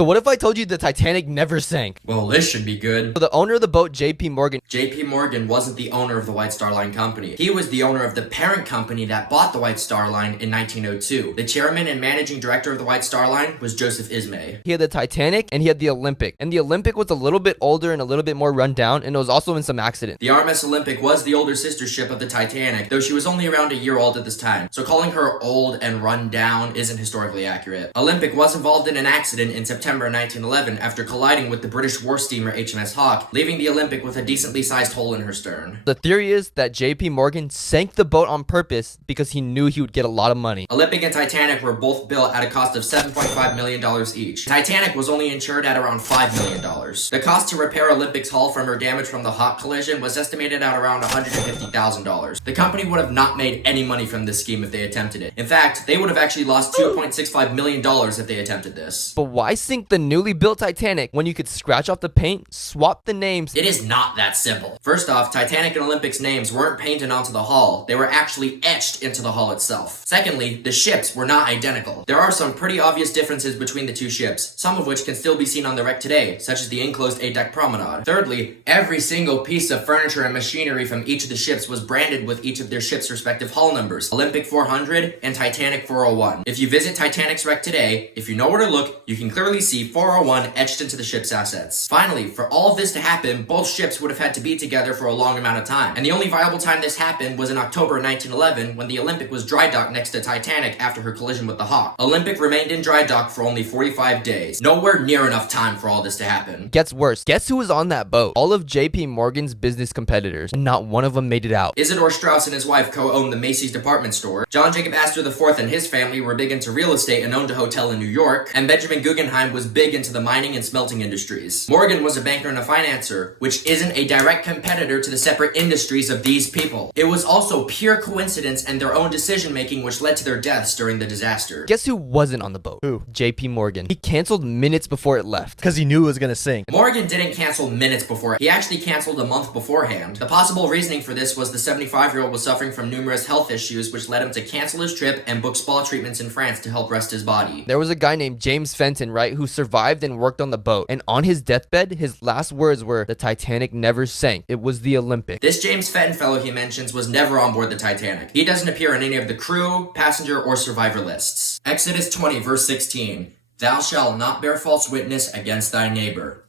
So what if I told you the Titanic never sank? Well, this should be good. So the owner of the boat, J.P. Morgan. J.P. Morgan wasn't the owner of the White Star Line Company. He was the owner of the parent company that bought the White Star Line in 1902. The chairman and managing director of the White Star Line was Joseph Ismay. He had the Titanic and he had the Olympic. And the Olympic was a little bit older and a little bit more run down, and it was also in some accidents. The RMS Olympic was the older sister ship of the Titanic, though she was only around a year old at this time. So calling her old and run down isn't historically accurate. Olympic was involved in an accident in September 1911 after colliding with the British war steamer HMS Hawke, leaving the Olympic with a decently sized hole in her stern. The theory is that J.P. Morgan sank the boat on purpose because he knew he would get a lot of money. Olympic and Titanic were both built at a cost of $7.5 million each. Titanic was only insured at around $5 million. The cost to repair Olympic's hull from her damage from the Hawke collision was estimated at around $150,000. The company would have not made any money from this scheme if they attempted it. In fact, they would have actually lost $2.65 million if they attempted this. But why sink the newly built Titanic when you could scratch off the paint, swap the names? It is not that simple. First off, Titanic and Olympic's names weren't painted onto the hull. They were actually etched into the hull itself. Secondly, the ships were not identical. There are some pretty obvious differences between the two ships, some of which can still be seen on the wreck today, such as the enclosed A-deck promenade. Thirdly, every single piece of furniture and machinery from each of the ships was branded with each of their ships' respective hull numbers, Olympic 400 and Titanic 401. If you visit Titanic's wreck today, if you know where to look, you can clearly see 401 etched into the ship's assets. Finally, for all of this to happen, both ships would have had to be together for a long amount of time. And the only viable time this happened was in October 1911 when the Olympic was dry docked next to Titanic after her collision with the Hawke. Olympic remained in dry dock for only 45 days. Nowhere near enough time for all this to happen. Gets worse. Guess who was on that boat? All of J.P. Morgan's business competitors, and not one of them made it out. Isidore Straus and his wife co-owned the Macy's department store. John Jacob Astor IV and his family were big into real estate and owned a hotel in New York. And Benjamin Guggenheim was big into the mining and smelting industries. Morgan was a banker and a financier, which isn't a direct competitor to the separate industries of these people. It was also pure coincidence and their own decision-making which led to their deaths during the disaster. Guess who wasn't on the boat? Who? J.P. Morgan. He canceled minutes before it left. Because he knew it was gonna sink. Morgan didn't cancel minutes before. He actually canceled a month beforehand. The possible reasoning for this was the 75-year-old was suffering from numerous health issues which led him to cancel his trip and book spa treatments in France to help rest his body. There was a guy named James Fenton, right, who survived and worked on the boat. And on his deathbed, his last words were, "The Titanic never sank. It was the Olympic." This James Fenton fellow he mentions was never on board the Titanic. He doesn't appear in any of the crew, passenger, or survivor lists. Exodus 20, verse 16. Thou shalt not bear false witness against thy neighbor.